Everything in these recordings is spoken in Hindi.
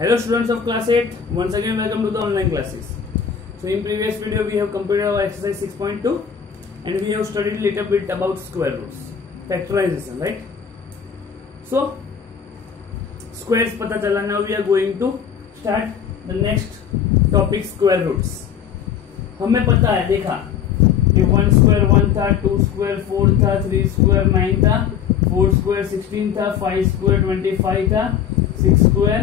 Hello students of class 8, once again welcome to the online classes. So in previous video we have completed our exercise 6.2 and we have studied a little bit about square roots, factorization, right? So squares pata chala, now we are going to start the next topic, square roots. हमें पता है, देखा कि 1 स्क्वायर 1 था, 2 स्क्वायर 4 था, 3 स्क्वायर 9 था, 4 स्क्वायर 16 था, 5 स्क्वायर 25 था, 6 स्क्वायर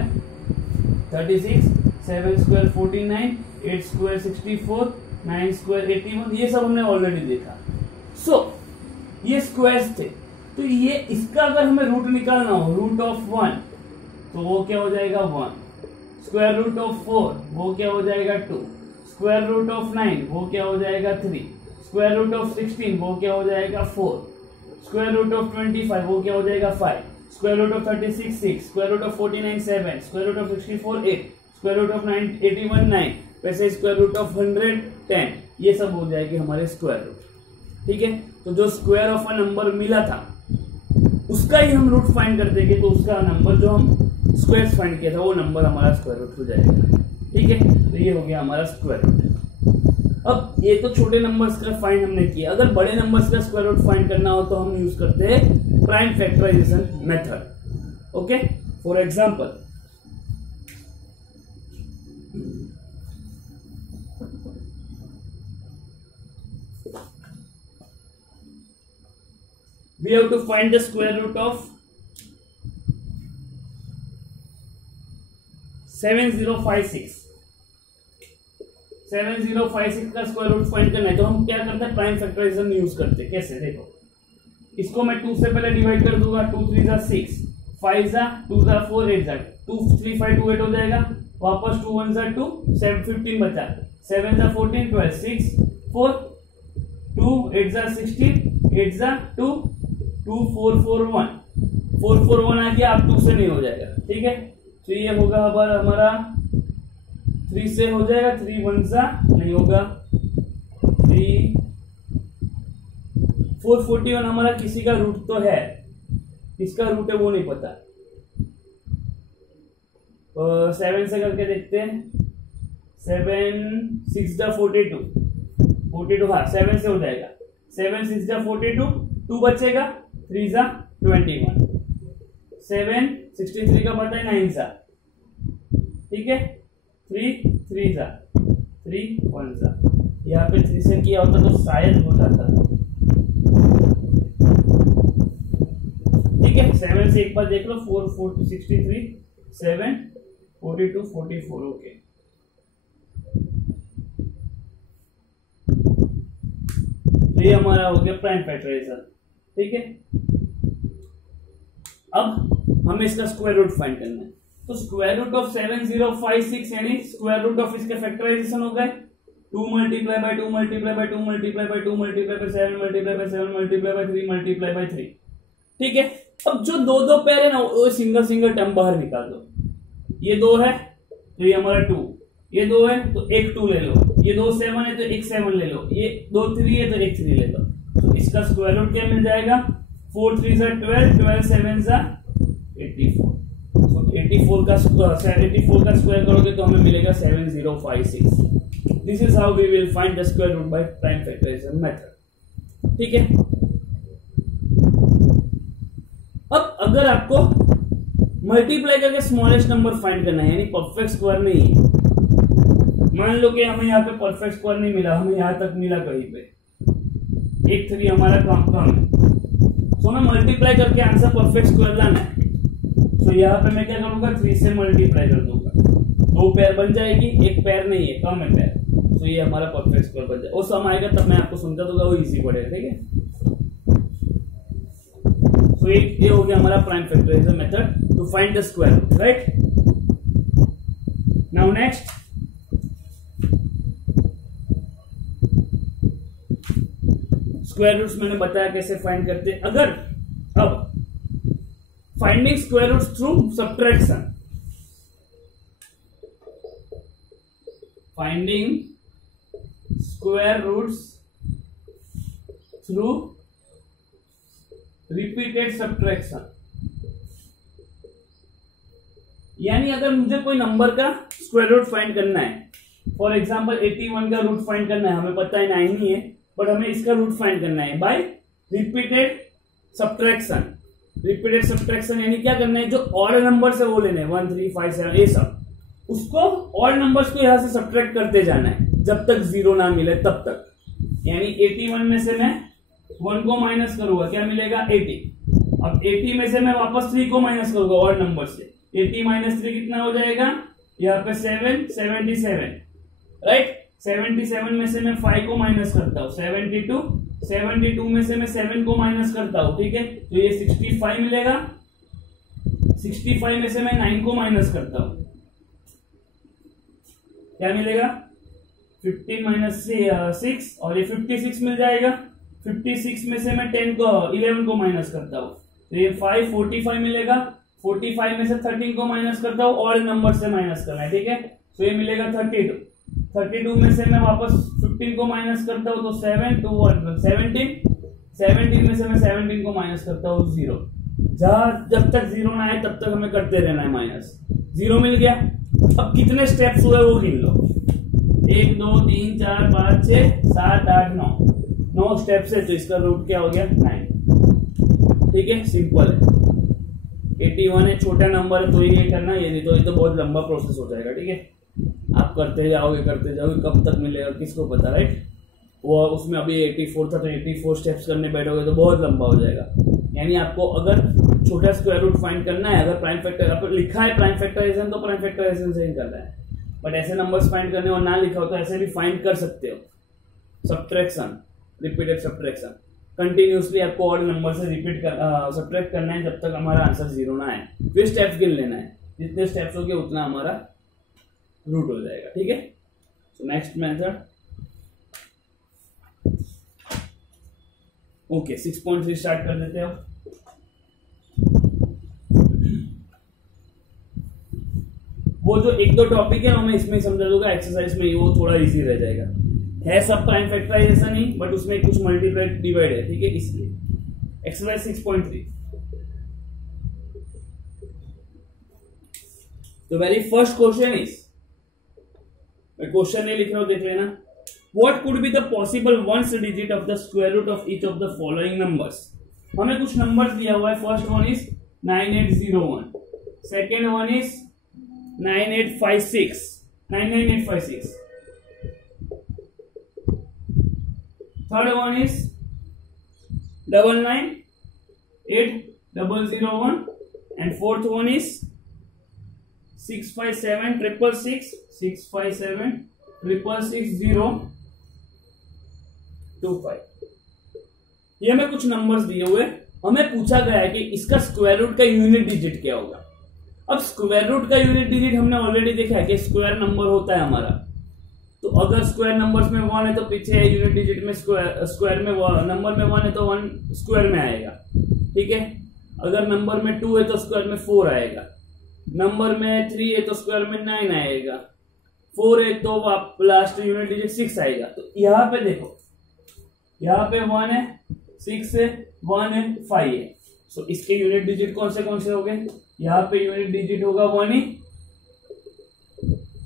36, 7 स्क्वायर 49, 8 स्क्वायर 64, 9 स्क्वायर 81, ये सब हमने ऑलरेडी देखा. सो ये स्क्वायर्स थे, तो ये इसका अगर हमें रूट निकालना हो, रूट ऑफ 1 तो वो क्या हो जाएगा 1, स्क्वायर रूट ऑफ 4 वो क्या हो जाएगा 2, स्क्वायर रूट ऑफ 9 वो क्या हो जाएगा 3, स्क्वायर रूट ऑफ 16 वो क्या हो जाएगा 4, स्क्वायर रूट ऑफ 25 वो क्या हो जाएगा 5, square root of 36 6, square root of 49 7, square root of 64 8, square root of 81 9, वैसे स्क्वायर रूट ऑफ 100 10, ये सब हो जाएगी हमारे स्क्वायर रूट. ठीक है, तो जो स्क्वायर ऑफ अ नंबर मिला था उसका ही हम रूट फाइंड कर देंगे, तो उसका नंबर जो हम स्क्वायर फाइंड किया था वो नंबर हमारा स्क्वायर रूट हो जाएगा. ठीक है, तो ये हो गया हमारा स्क्वायर रूट. अब ये तो छोटे नंबर्स का फाइंड हमने किया, अगर बड़े नंबर्स का स्क्वायर रूट फाइंड करना हो तो हम यूज करते हैं prime factorisation method. Okay, for example we have to find the square root of 7056. 7056 का स्क्वायर रूट फाइंड करना है, तो हम क्या करते हैं, प्राइम फैक्टराइजेशन यूज करते हैं. कैसे, देखो इसको मैं 2 से पहले डिवाइड कर दूंगा, 2 3 जा 6, 5 जा 2 जा 4, 8 जा 2 3 5 2 8 हो जाएगा, वापस 2 1 जा 2 7 15 बचा, 7 जा 14 12 6 4 2 8 जा 16 8 जा 2 2 4 4 1 4 4 1 आ गया, अब 2 से नहीं हो जाएगा. ठीक है, तो ये होगा हमारा 3 से हो जाएगा, 3 1 सा नहीं होगा, 3 441 हमारा किसी का रूट तो है, किसका रूट है वो नहीं पता. 7 से करके देखते हैं, 7 6 जा 42 हाँ 7 से हो जाएगा, 7 6 जा 42 2 बचेगा, 3 जा 21, 7 63 का पता है 9 सा. ठीक है, 3 3 जा 3 1 जा, यहाँ पे 3 से किया होता तो शायद हो जाता. ठीक है, 7 से एक बार देख लो, 4 4 63 7 42 44. ओके, तो ये हमारा हो गया प्राइम फैक्टराइजेशन. ठीक है, अब हमें इसका स्क्वायर रूट फाइंड करना है, तो स्क्वायर रूट ऑफ 7056 यानी स्क्वायर रूट ऑफ इसके फैक्टराइजेशन हो गए 2 multiply by 2 multiply by 2 multiply by 2 multiply by 7 multiply by 7 multiply by 3 multiply by 3. ठीक है, अब जो दो दो पेयर है ना वो सिंगल सिंगल टर्म बाहर निकाल दो. ये 2 है तो ये हमारा 2, ये 2 है तो एक 2 ले लो, ये 2 7 है तो एक 7 ले लो, ये 2 3 है तो एक 3 ले लो. तो इसका स्क्वायर रूट क्या मिल जाएगा, 4 3 जा 12 12 7 जा 84. तो 84 का स्क्वायर करोगे तो हमें मिलेगा 7056. This is how we will find the square root by prime factorisation method. ठीक है, अब अगर आपको मल्टीप्लाई करके स्मॉलेस्ट नंबर फाइंड करना है, यानी परफेक्ट स्क्वायर नहीं है, मान लो कि हमें यहाँ पे परफेक्ट स्क्वायर नहीं मिला, हमें यहाँ तक मिला कहीं पे, एक 3 हमारा कम है, तो हमें मल्टीप्लाई करके आंसर परफेक्ट स्क्वायर लाना है. तो यहाँ पे मैं क्या करूंगा, 3 से मल्टीप्लाई कर दूंगा, 2 पेयर बन जाएगी, एक पेयर नहीं है, कम है पेयर, तो ये हमारा परफेक्ट स्क्वायर बन जाएगा. वो सम आएगा तब मैं आपको समझा दूंगा, वो इजी पड़ेगा. ठीक है, तो ये हो गया हमारा prime factorisation method to find the square root. Right, now next square roots मैंने बताया कैसे फाइंड करते हैं. अगर अब finding square roots through subtraction, finding square roots through repeated subtraction, यानी अगर मुझे कोई नंबर का स्क्वायर रूट फाइंड करना है, फॉर एग्जांपल 81 का रूट फाइंड करना है, हमें पता है 9 ही है, बट हमें इसका रूट फाइंड करना है by repeated subtraction. Repeated subtraction यानी क्या करना है, जो ऑड नंबर है वो लेने 1 3 5 7 ये सब, उसको ऑड नंबर्स को यहां से सब्ट्रैक्ट करते जाना है जब तक 0 ना मिले तब तक। यानी 81 में से मैं 1 को माइनस करूंगा, क्या मिलेगा 80। अब 80 में से मैं वापस 3 को माइनस करूंगा ऑड नंबर से, 80 माइनस 3 कितना हो जाएगा, यहाँ पे 7 77 राइट। 77 में से मैं 5 को माइनस करता हूँ 72, 72 में से मैं 7 को माइनस करता हूँ, ठीक है, तो ये 65 मिलेगा। 65 में से मैं 9 को माइनस करता हूँ, क्या मिलेगा 15 माइनस 6 और ये 56 मिल जाएगा। 56 में से मैं 11 को माइनस करता हूँ, तो ये 45 मिलेगा। 45 में से 13 को माइनस करता हूँ, और नंबर से माइनस करना है, ठीक है, तो ये मिलेगा 32। 32 में से मैं वापस 15 को माइनस करता हूँ, तो 7 2 17। 17 में से मैं 17 को माइनस करता हूँ 0। जब तक 0 ना आए तब तक हमें करते रहना है माइनस। 0 मिल गया। अब कितने स्टेप्स हुए वो गिन लो, 1 2 3 4 5 6 7 8 9 स्टेप्स है, तो इसका रूट क्या हो गया 9। ठीक है, सिंपल है। 81 है, छोटा नंबर है तो ये करना, ये नहीं तो ये तो बहुत लंबा प्रोसेस हो जाएगा। ठीक है, आप करते जाओगे कब तक मिलेगा किसको पता, राइट। वो उसमें अभी 84 था तो 84 स्टेप्स करने बैठोगे तो बहुत लंबा हो जाएगा। यानी आपको अगर छोटा स्क्वायर रूट फाइंड करना है, अगर प्राइम फैक्टर आप लिखा है प्राइम फैक्टराइजेशन तो प्राइम फैक्टराइजेशन से ही करना है, बट ऐसे नंबर्स फाइंड करने और ना लिखा हो तो ऐसे भी फाइंड कर सकते हो। सब्ट्रैक्शन, रिपीटेड सब्ट्रैक्शन, कंटिन्यूसली आपको ऑड नंबर से रिपीट सब्ट्रैक्ट करना है जब तक हमारा आंसर 0 ना आए। फिर स्टेप्स गिन लेना है, जितने स्टेप्स हो गए उतना हमारा रूट हो जाएगा। ठीक है, so next method. Okay, 6.3 start कर देते हो। वो जो 1-2 टॉपिक है मैं इसमें समझा दूंगा, एक्सरसाइज में वो थोड़ा इजी रह जाएगा। है सब प्राइम फैक्टराइजेशन ही, बट उसमें कुछ मल्टीप्लाई डिवाइड है। ठीक है, इसलिए एक्सरसाइज 6.3। तो वेरी फर्स्ट क्वेश्चन इज, मैं क्वेश्चन नहीं लिख रहा हूं, देख लेना। What could be the possible ones digit of the square root of each of the following numbers? हमें कुछ नंबर्स दिया हुआ है। First one is 9801, second one is 9856, third one is 998001 and fourth one is 6576666065025। ये हमें कुछ नंबर्स दिए हुए, हमें पूछा गया है कि इसका स्क्वायर रूट का यूनिट डिजिट क्या होगा। अब स्क्वायर रूट का यूनिट डिजिट हमने ऑलरेडी देखा है कि स्क्वायर नंबर होता है हमारा, तो अगर स्क्वायर नंबर्स में 1 है तो पीछे यूनिट डिजिट में स्क्वायर में नंबर में 1 है तो 1 स्क्वायर में आएगा। ठीक है, अगर नंबर में 2 है तो स्क्वायर में 4 आएगा, नंबर में 3 है तो स्क्वायर में 9 आएगा, 4 है तो लास्ट यूनिट डिजिट 6 आएगा। तो यहाँ पे देखो, यहाँ पे 1 है, 6 है, 1 है, 5 है। सो इसके यूनिट डिजिट कौन से हो गए, यहाँ पे यूनिट डिजिट होगा 1 ही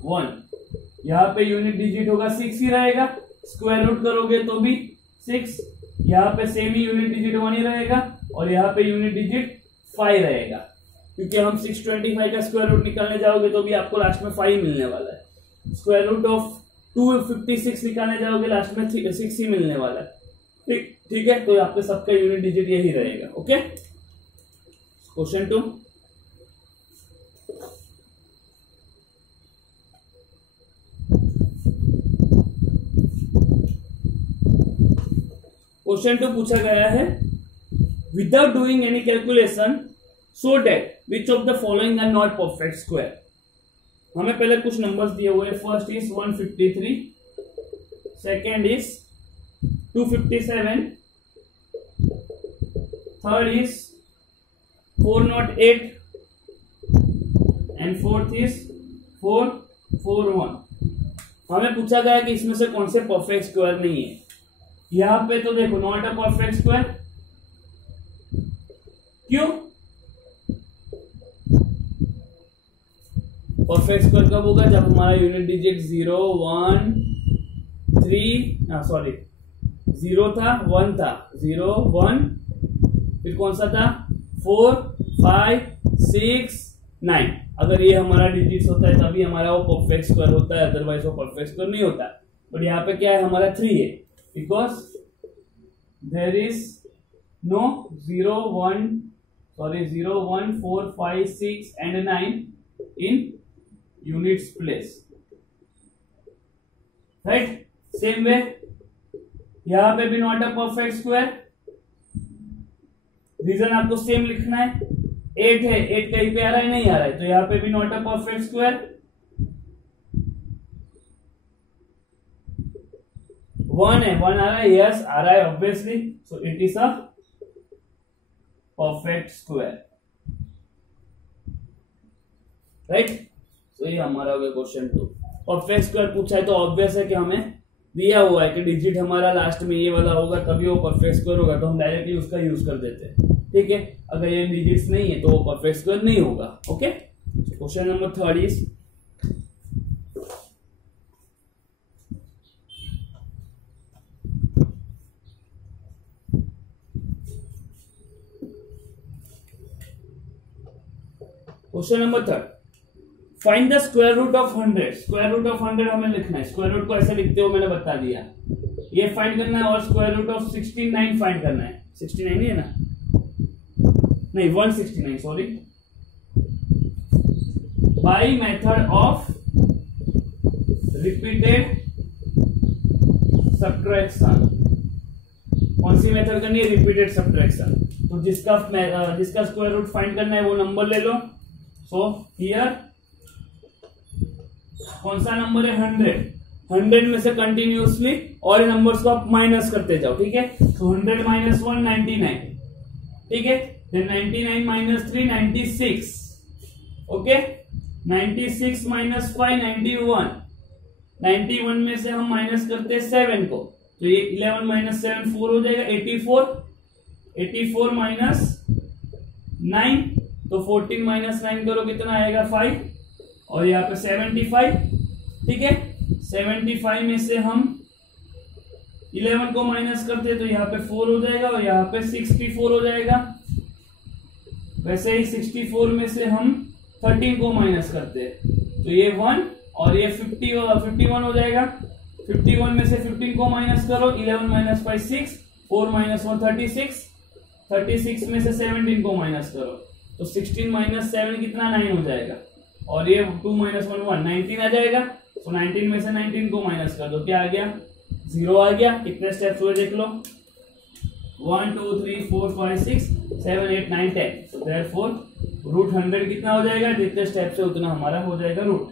1, यहाँ पे यूनिट डिजिट होगा 6 ही रहेगा, स्क्वायर रूट करोगे तो भी 6, यहाँ पे सेम ही यूनिट डिजिट 1 ही रहेगा, और यहाँ पे यूनिट डिजिट 5 रहेगा, क्योंकि हम 625 का स्क्वायर रूट निकालने जाओगे तो भी आपको लास्ट में 5 मिलने वाला है। स्क्वायर रूट ऑफ 256 निकालने जाओगे लास्ट में 6 ही मिलने वाला है। ठीक है, तो यहाँ पे सबका यूनिट डिजिट यही रहेगा। Okay, question 2। क्वेश्चन 2 पूछा गया है, without doing any calculation so that which of the following are not perfect square. हमें पहले कुछ नंबर्स दिए हुए, first is 153, second is 257, third is 408 and fourth is 441। हमें पूछा गया कि इसमें से कौन से परफेक्ट स्क्वायर नहीं है। यहां पे तो देखो नॉट अ परफेक्ट स्क्वायर, क्यों? परफेक्ट स्क्वायर कब होगा? जब हमारा यूनिट डिजिट 0 1 3 सॉरी 0 था 1 था 0 1 फिर कौन सा था 4 5 6 9। अगर ये हमारा डिजिट्स होता है तभी हमारा वो परफेक्ट स्क्वायर होता है, अदरवाइज वो परफेक्ट स्क्वायर नहीं होता। बट यहाँ पे क्या है हमारा 3 है, because there is no 0 1 4 5 6 and 9 in units place, right? Same way यहां पे भी not a perfect square, reason आपको सेम लिखना है। 8 है, 8 कहीं पे आ रहा है? नहीं आ रहा है, तो यहां पे भी नॉट अ परफेक्ट स्क्वायर। 1 है, 1 आ रहा है? यस आ रहा है obviously, so it is a perfect square, right? तो ये हमारा हो गया क्वेश्चन 2। परफेक्ट स्क्वायर पूछा है तो ऑब्वियस है कि हमें दिया हुआ है कि डिजिट हमारा लास्ट में ये वाला होगा तभी वो परफेक्ट स्क्वायर होगा, तो हम डायरेक्टली उसका यूज कर देते हैं, ठीक है। अगर ये डिजिट्स नहीं है तो वो परफेक्ट स्क्वायर नहीं होगा, okay. Question number 3 is question number 3, find the square root of 100। Square root of 100 हमें लिखना है। स्क्वायर रूट को ऐसे लिखते हो मैंने बता दिया, ये फाइंड करना है, और स्क्वायर रूट ऑफ 69 फाइंड करना है। 69 नहीं है ना, नहीं 169 sorry, by method of repeated subtraction. कौन सी मेथड करनी है? Repeated subtraction. तो जिसका स्क्वायर रूट फाइंड करना है वो नंबर ले लो। सो हियर कौन सा नंबर है? 100 में से कंटिन्यूअसली और नंबर्स को आप माइनस करते जाओ, ठीक है। तो 100 माइनस 1 99, ठीक है। Then 99 minus 3 96, okay. 96 माइनस 5 91, 91 में से हम माइनस करते हैं 7 को, तो ये 11 माइनस 7 4 हो जाएगा 84, 84 माइनस 9, तो 14 माइनस 9 करो कितना आएगा 5, और यहाँ पे 75, ठीक है। 75 में से हम 11 को माइनस करते तो यहाँ पे 4 हो जाएगा, और यहाँ पे 64 हो जाएगा। वैसे ही 64 में से हम 13 को माइनस करते तो ये 1 और ये 51 हो जाएगा। 51 में से 15 को माइनस करो, 11 माइनस 5 6, 4 माइनस 1 36, 36 में से 17 को माइनस करो तो 16 माइनस 7 कितना 9 हो जाएगा, और ये 2 माइनस 1 1 19 आ जाएगा। तो 19 में से 19 को माइनस कर दो, क्या आ गया 0 आ गया। कितने स्टेप्स हुए देख लो, 1 2 3 4 5 6 7 8 9 10। तो देयरफॉर रूट 100 कितना हो जाएगा, जितने स्टेप्स है उतना हमारा हो जाएगा रूट।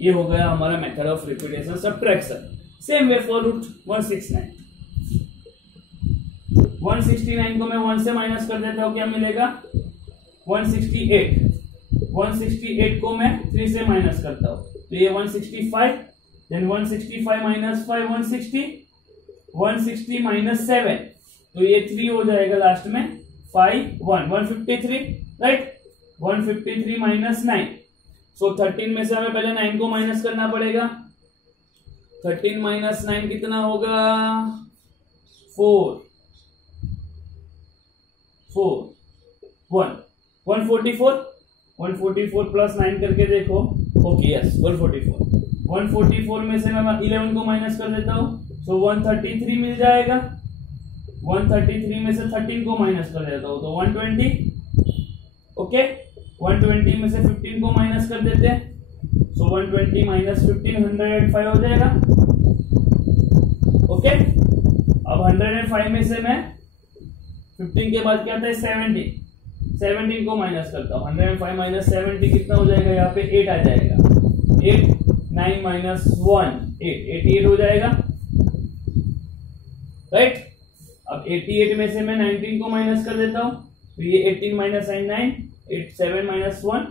ये हो गया हमारा method of repetition subtraction. Same way for root 169। 169 को मैं 1 से माइनस कर देता हूं, क्या मिलेगा 168। 168 को मैं 3 से माइनस करता हूं तो ये 165, देन 165 माइनस 5 160, 160 माइनस 7 तो ये 3 हो जाएगा लास्ट में 5 1 153, राइट। 153 माइनस 9, सो 13 में से हमें पहले 9 को माइनस करना पड़ेगा। 13 माइनस 9 कितना होगा 4 1 144, 144 प्लस 9 करके देखो, ओके यस 144 में से मैं 11 को माइनस कर देता हूं, सो 133 मिल जाएगा। 133 में से 13 को माइनस कर देता हूं तो 120, ओके। 120 में से 15 को माइनस कर देते हैं, सो 120 माइनस 15 105 हो जाएगा, ओके। अब 105 में से मैं 15 के बाद क्या आता है 17 को माइनस करता हूँ। 105 माइनस 70 कितना हो जाएगा, यहाँ पे 8 आ जाएगा। 8 9 माइनस 1 8 88 हो जाएगा, राइट। अब 88 में से मैं 19 को माइनस कर देता हूँ तो ये 18 माइनस 9 8 7 माइनस 1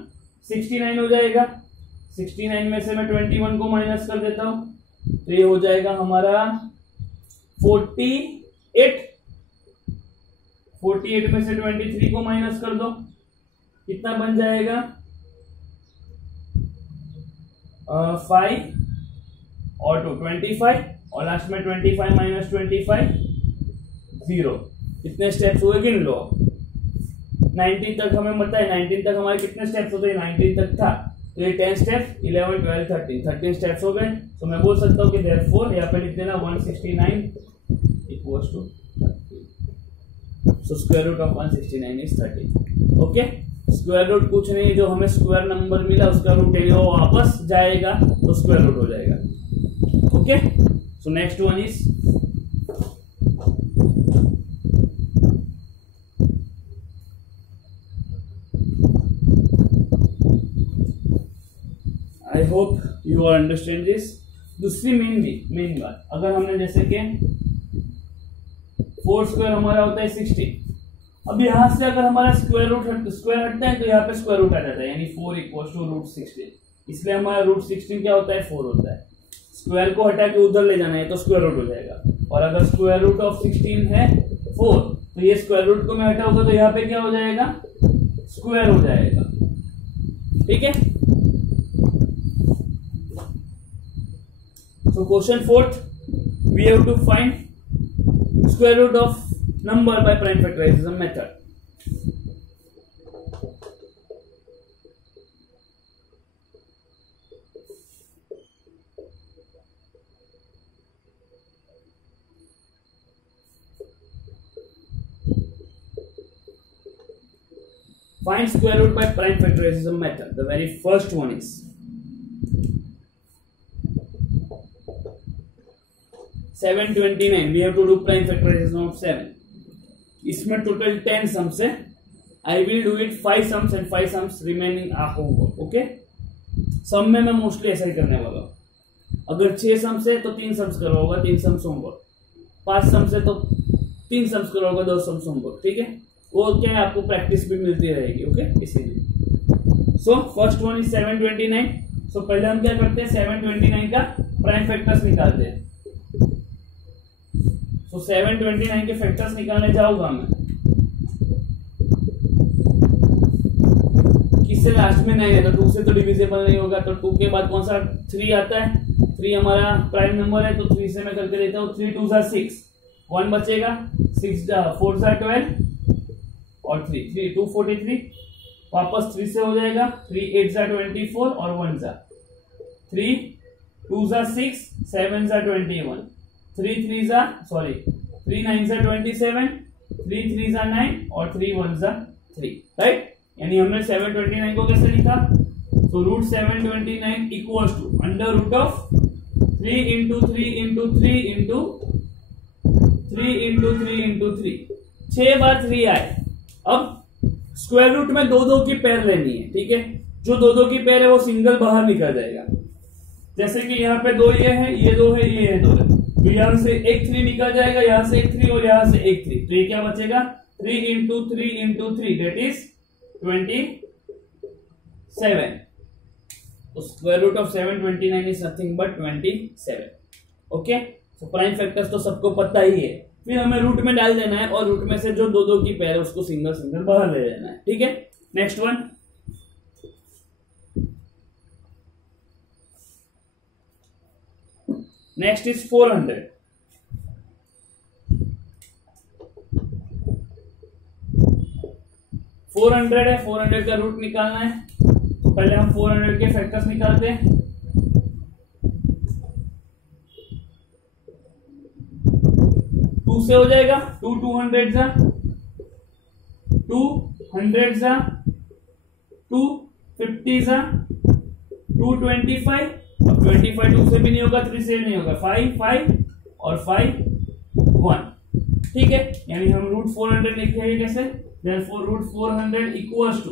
69 हो जाएगा। 69 में से मैं 21 को माइनस कर देता हूँ तो ये हो जाएगा हमारा 48। 48 में से 23 को माइनस कर दो, कितना बन जाएगा 5 और 2 25 और लास्ट में 25 माइनस 25 0। कितने स्टेप्स हुए गिन लो। 19 तक हमें पता है, 19 तक हमारे कितने स्टेप्स होते हैं, 19 तक था तो ये 10 स्टेप्स 11 12 13 स्टेप्स हो गए। तो मैं बोल सकता हूँ कि देयरफॉर यहाँ पे लिख देना 169 equals to 30। So square root of 169 is 30। Okay, square root कुछ नहीं, जो हमें स्क्वायर नंबर मिला उसका रूट है वो वापस जाएगा तो स्क्वायर रूट हो जाएगा। Okay, so next one is I hope you are understand this. दूसरी मेन बात, अगर हमने जैसे कि 4 स्क्वायर हमारा होता है 16, अब यहां से अगर हमारा स्क्वायर हटता है तो यहाँ पे स्क्वायर रूट आ जाता है, यानी 4 इक्वल्स टू रूट 16। इसलिए हमारा रूट 16 क्या होता है, 4 होता है। स्क्वायर को हटा के उधर ले जाना है तो स्क्वायर रूट हो जाएगा, और अगर स्क्वायर रूट ऑफ 16 है 4 तो ये स्क्वायर रूट को मैं हटाऊंगा तो यहाँ पे क्या हो जाएगा, स्क्वायर हो जाएगा। ठीक है, so question 4th, we have to find square root of number by prime factorization method. Find square root by prime factorization method. The very first one is 729. We have to do prime factorization of 7. इसमें टोटल 10 सम्स है। I will do it 5 sums and 5 sums remaining are homework. Okay, sum में मैं मोस्टली ऐसा ही करने वाला हूँ। अगर 6 सम्स है तो 3 सम्स करवाऊंगा, 3 सम्स होमवर्क। 5 सम्स है तो 3 सम्स करवाऊंगा, 2 सम्स होमवर्क। ठीक है, वो क्या है, आपको प्रैक्टिस भी मिलती रहेगी। ओके, इसीलिए सो फर्स्ट वन इज 729। सो पहले हम क्या करते हैं, 729 का प्राइम फैक्टर्स निकालते हैं। तो 729 के फैक्टर्स निकालने जाऊंगा मैं, किससे लास्ट में 9 है तो 2 से तो डिविजिबल नहीं होगा, तो 2 के बाद कौन सा 3 आता है, 3 हमारा प्राइम नंबर है तो 3 से मैं करके देता हूँ। 3 2 जा 6, 1 बचेगा, 6 4 जा 12 और 3 2 43, वापस 3 से हो जाएगा, 3 8 जा 24 और 1 जा 3 2 जा 6 7 जा 21 3 9 जा 27 3 3 जा 9 और 3 1 जा 3। राइट, यानी हमने 729 को कैसे लिखा, तो root 729 equals to under root of 3 into 3 into 3 into 3 into 3 into 3, 6 बार 3 आए। अब स्क्वायर रूट में 2 की पेयर लेनी है। ठीक है, जो 2 की पेयर है वो सिंगल बाहर निकल जाएगा। जैसे कि यहाँ पे 2 ये है, ये 2 है, ये है 2 है, तो यहां से एक 3 निकल जाएगा, यहां से एक 3 और यहां से एक 3, तो ये क्या बचेगा, 3 इंटू 3 इंटू 3 दैट इज 27। तो square root of 729 is nothing but 27। Okay, तो प्राइम फैक्टर्स तो सबको पता ही है, फिर हमें रूट में डाल देना है और रूट में से जो 2 की पेयर है उसको सिंगल सिंगल बाहर ले लेना है। ठीक है, नेक्स्ट वन, नेक्स्ट इज 400। है 400 का रूट निकालना है, तो पहले हम 400 के फैक्टर्स निकालते हैं। टू से हो जाएगा, 2 200 जा 200 जा 2 50 जा 225, अब 25 2 से भी नहीं होगा, 3 से भी नहीं होगा, 5 5 और 5 1। ठीक है, यानी हम रूट 400 लिखेंगे कैसे, therefore root 400 equals to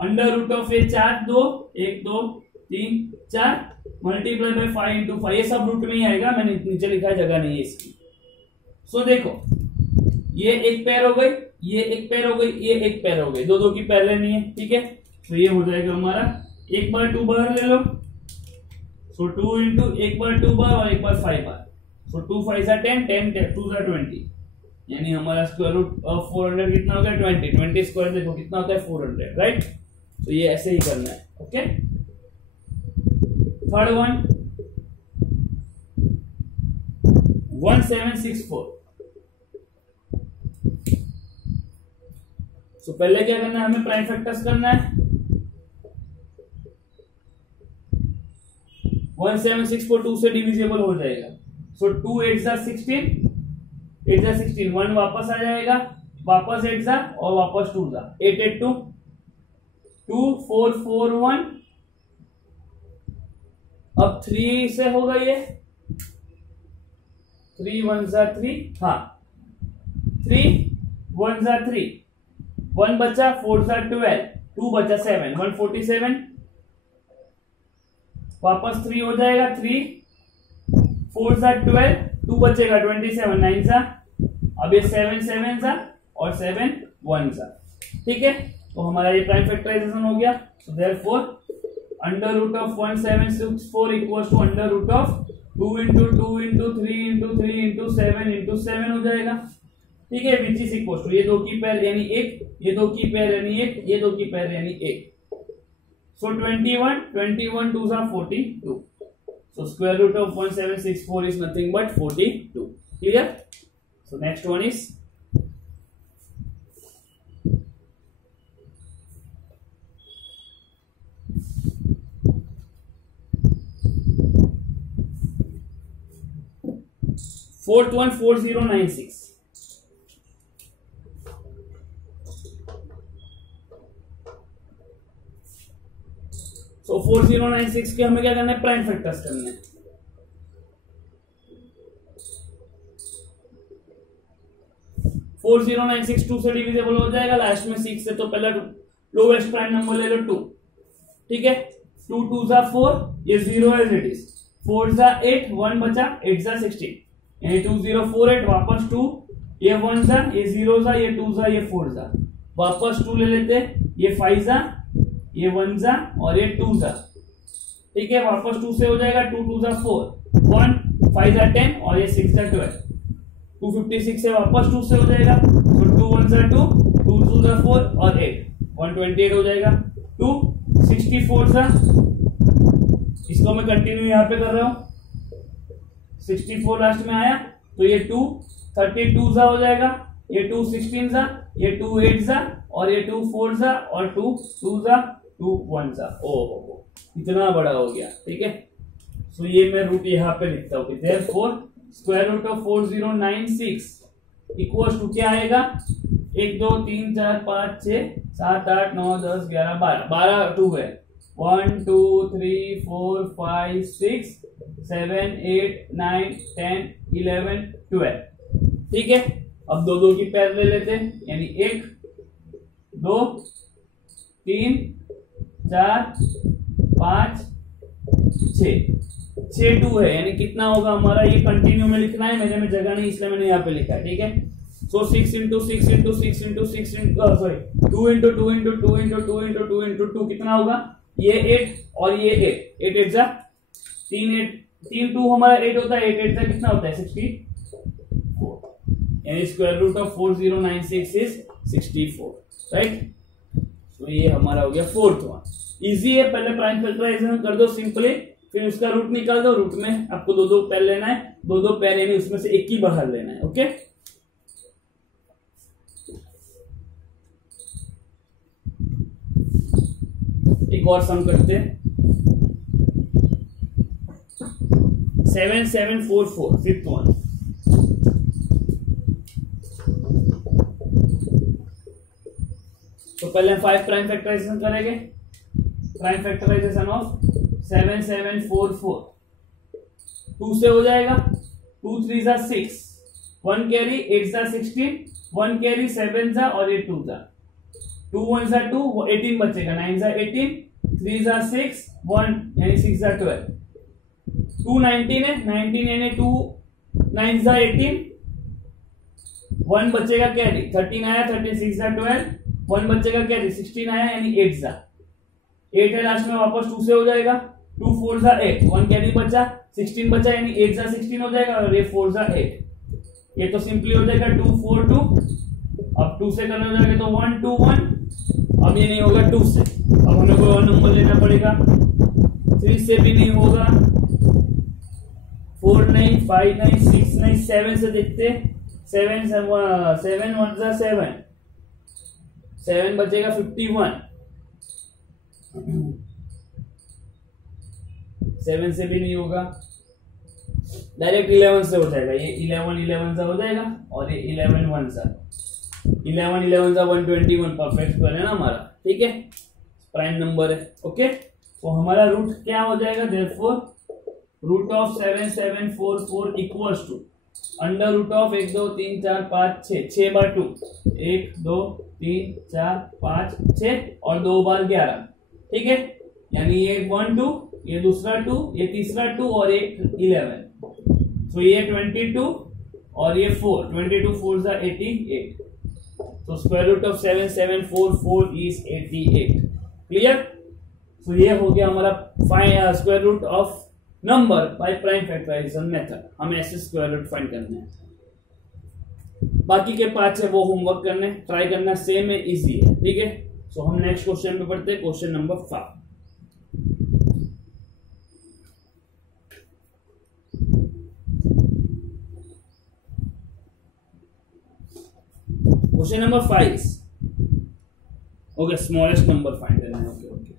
under root of ये 4 2 1 2 3 4 मल्टीप्लाई बाय 5 इंटू 5। ये सब रूट में ही आएगा, मैंने नीचे लिखा है, जगह नहीं है इसकी। सो देखो, ये एक पेयर हो गई, ये एक पेयर हो गई, ये एक पेयर हो गई, 2 की पेयर लेनी है। ठीक है, तो ये हो जाएगा हमारा, एक बार 2 बार ले लो, सो 2 इंटू एक बार 2 बार और एक बार 5 बार, सो 2 5 जा 10 10 2 जा 20, यानी हमारा स्क्वायर रूट ऑफ 400 कितना होगा, 20 20 स्क्वायर देखो कितना होता है 400। राइट, तो ये ऐसे ही करना है। Okay, third one 1764। तो पहले क्या करना है, हमें प्राइम फैक्टर्स करना है। 1764 2 से डिविजिबल हो जाएगा। सो 2 8 जा 16, 8 जा 16, 1 वापस आ जाएगा, वापस 8 जा और वापस 2 जा, 8 8 2 2 4 4 1। अब 3 से होगा ये 3 1 जा 3, हाँ 3 1 जा 3, 1 बचा, 4 जा 12, 2 बचा 7, 147, वापस 3 हो जाएगा, 3 4 जा 12, 2 बचेगा 27, 9 जा, अब ये 7 7 जा और 7 1 जा। ठीक है, तो हमारा ये प्राइम फैक्टराइजेशन हो गया। So therefore under root of 1764 equals to under root of 2 into 2 into 3 into 3 into 7 हो जाएगा। ठीक है, विच इज इक्वल टू ये दो की पेयर यानी 1, ये दो की पेयर यानी 1, ये दो की पेयर यानी 1। सो 21 21 2 जा 42। So square root of 1764 is nothing but 42. Clear? So next one is 4th one 4096. So 4096 के हमें क्या करना है, प्राइम फैक्टर्स करने हैं। फोर 4096 से डिविजिबल हो जाएगा, लास्ट में 6 से, तो पहला लोवेस्ट प्राइम नंबर ले लो 2। ठीक है, 2 2 जा 4, ये 0 एज इट इज, 4 जा 8, 1 बचा, 8 जा 16, यानी 2048, वापस 2, ये 1 जा, ये 0 जा, ये 2 जा, ये 4 जा, वापस 2 ले लेते, ये 5 जा, ये 1 जा और ये 2 जा। ठीक है, वापस 2 से हो जाएगा, 2 2 जा 4, 1 5 जा 10 और ये 6 जा 12, 256 से वापस 2 से हो जाएगा, तो 2 1 जा 2, 2 2 जा 4 और 8, 128 हो जाएगा। 2 64 जा, इसको मैं कंटिन्यू यहाँ पे कर रहा हूँ, 64 लास्ट में आया, तो ये 2 32 जा हो जाएगा, ये 2 16 जा, ये 2 8 जा और ये 2 4 जा और 2 2 जा, 2 1 जा। ओहो, इतना बड़ा हो गया। ठीक है, सो ये मैं रूट यहाँ पे लिखता हूँ, therefore square root of 4096 equals to क्या आएगा, 1 2 3 4 5 6 7 8 9 10 11 12 2 है, 1 2 3 4 5 6 7 8 9 10 11 12। ठीक है, अब दो दो की पेयर ले लेते हैं, यानी 1 2 3 4 5 6 2 है, यानी कितना होगा हमारा, ये कंटिन्यू में लिखना है, मेरे में जगह नहीं इसलिए मैंने यहाँ पे लिखा है। ठीक है, सो 6 into 6 into 6 into 6 into sorry 2 into 2 into 2 into 2 into 2 into 2 कितना होगा, ये 8 और ये 8 8 8 जा 3 2 हमारा 8 होता है, 8 8 जा कितना होता है 64, यानी square root of 4096 is 64। Right, तो ये हमारा हो गया फोर्थ वन। इजी है, पहले प्राइम फैक्टराइजेशन कर दो सिंपली, फिर उसका रूट निकाल दो, रूट में आपको दो दो पैर लेना है, दो दो पैर यानी उसमें से एक ही बाहर लेना है। ओके, एक और सम करते हैं, 7744 फिफ्थ वन। तो पहले 5 प्राइम फैक्टराइजेशन करेंगे, प्राइम फैक्टराइजेशन ऑफ 7744 2 से हो जाएगा, 2 3 जा 6, 1 कैरी 8 जा 16, 1 कैरी 7 जा और ये 2 जा, 2 1 जा 2, 18 बचेगा, 9 जा 18, 3 जा 6, 1 यानी 6 जा 12, 2 19 है, 19 यानी 2 9 जा 18, 1 बचेगा कैरी, 13 आया, 13 6 जा 12, 1 बचेगा कैरी, 16 आया यानी 8 जा, 8 है लास्ट में, वापस 2 से हो जाएगा, 2 4 जा 8, 1 कैरी बचा, 16 बचा यानी 8 जा 16 हो जाएगा और ये 4 जा 8, ये तो सिंपली हो जाएगा 2 4 2, अब 2 से करना हो जाएगा तो 1 2 1, अब ये नहीं होगा 2 से, अब हमें कोई और नंबर लेना पड़ेगा, 3 से भी नहीं होगा, 4 नहीं, 5 नहीं, 6 नहीं, 7 से देखते, 7 1 जा 7 बचेगा 51, 7 से भी नहीं होगा, डायरेक्ट 11 से हो जाएगा, ये 11 सा हो जाएगा और ये 11 1 सा 121 परफेक्ट स्क्वायर है ना हमारा, ठीक है, प्राइम नंबर है। ओके, तो हमारा रूट क्या हो जाएगा, therefore root of 7744 equals to under root of 1 2 3 4 5 6, 6 बार 2, 1 2 3 4 5 6 और 2 बार 11, ठीक है, यानी ये 1 2, ये दूसरा 2, ये तीसरा 2 और एक 11, तो ये 22 और ये 4, 22 4 जा 88, तो square root of 7744 is 88। Clear? तो ये हो गया हमारा square root of number by prime factorisation method. हमें ऐसे स्क्वायर रूट फाइंड करने हैं, बाकी के पार्ट्स है वो होमवर्क करने, ट्राई करना, सेम है, इजी है, ठीक है। सो हम नेक्स्ट क्वेश्चन पे पढ़ते हैं, question number 5। Question number 5. Okay, smallest number find करना है। Okay, okay.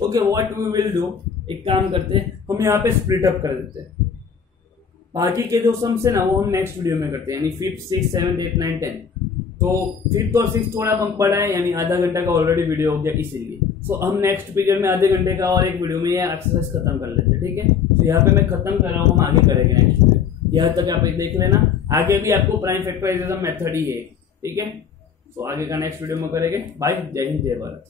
Okay, what we will do, एक काम करते हैं, हम यहाँ पे स्प्लिट अप कर देते हैं, बाकी के जो सम्स है ना वो हम नेक्स्ट वीडियो में करते हैं, यानी 5th 6th 7th 8th 9th 10th। तो 5th और 6th थोड़ा कम पड़ा है, यानी आधा घंटा का ऑलरेडी वीडियो हो गया, इसीलिए सो हम नेक्स्ट पीरियड में आधे घंटे का और एक वीडियो में ये एक्सरसाइज खत्म कर लेते हैं, ठीक है। तो यहाँ पे मैं खत्म कर रहा हूँ, हम आगे करेंगे नेक्स्ट वीडियो, यहाँ तक आप देख लेना, आगे भी आपको प्राइम फैक्टराइजेशन मेथड ही है, ठीक है। तो आगे का नेक्स्ट वीडियो में करेंगे। बाय, जय हिंद, जय भारत।